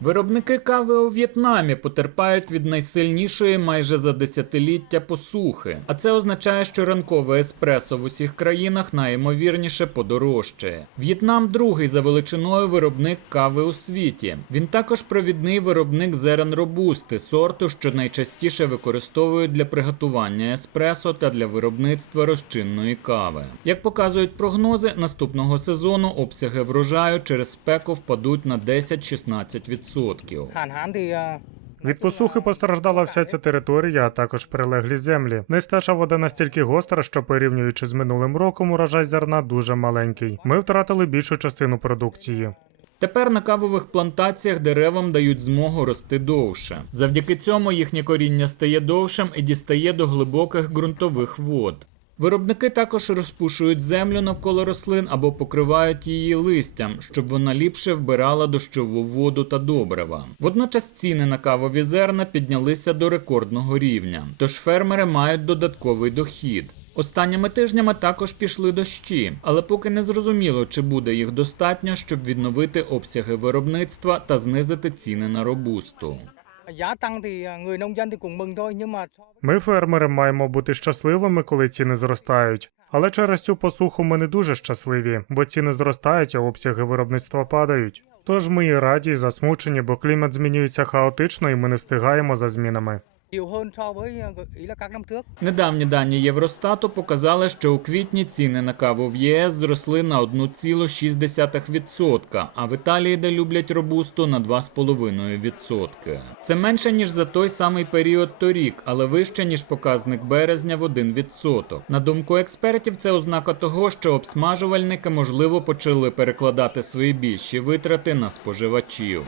Виробники кави у В'єтнамі потерпають від найсильнішої майже за десятиліття посухи, а це означає, що ранкове еспресо в усіх країнах найімовірніше подорожчає. В'єтнам другий за величиною виробник кави у світі. Він також провідний виробник зерен робусти, сорту, що найчастіше використовують для приготування еспресо та для виробництва розчинної кави. Як показують прогнози, наступного сезону обсяги врожаю через спеку впадуть на 10-16%. Hạn hán Від посухи постраждала вся ця територія, а також прилеглі землі. Нестача вода настільки гостра, що порівнюючи з минулим роком, урожай зерна дуже маленький. Ми втратили більшу частину продукції. Тепер на кавових плантаціях деревам дають змогу рости довше. Завдяки цьому їхнє коріння стає довшим і дістає до глибоких ґрунтових вод. Виробники також розпушують землю навколо рослин або покривають її листям, щоб вона ліпше вбирала дощову воду та добрива. Водночас ціни на кавові зерна піднялися до рекордного рівня, тож фермери мають додатковий дохід. Останніми тижнями також пішли дощі, але поки не зрозуміло, чи буде їх достатньо, щоб відновити обсяги виробництва та знизити ціни на робусту. Giá tăng thì người nông Ми, фермери, маємо бути щасливими, коли ціни зростають. Але через цю посуху ми не дуже щасливі, бо ціни зростають, а обсяги виробництва падають. Тож ми і раді, і засмучені, бо клімат змінюється хаотично, і ми не встигаємо за змінами. Nhiều Недавні дані Євростату показали, що у квітні ціни на каву в ЄС зросли на 1,6%, а в Італії, де люблять робусту, на 2,5%. Це менше ніж за той самий період торік, але вище ніж показник березня в 1%. На думку експертів, це ознака того, що обсмажувальники можливо почали перекладати свої більші витрати на споживачів.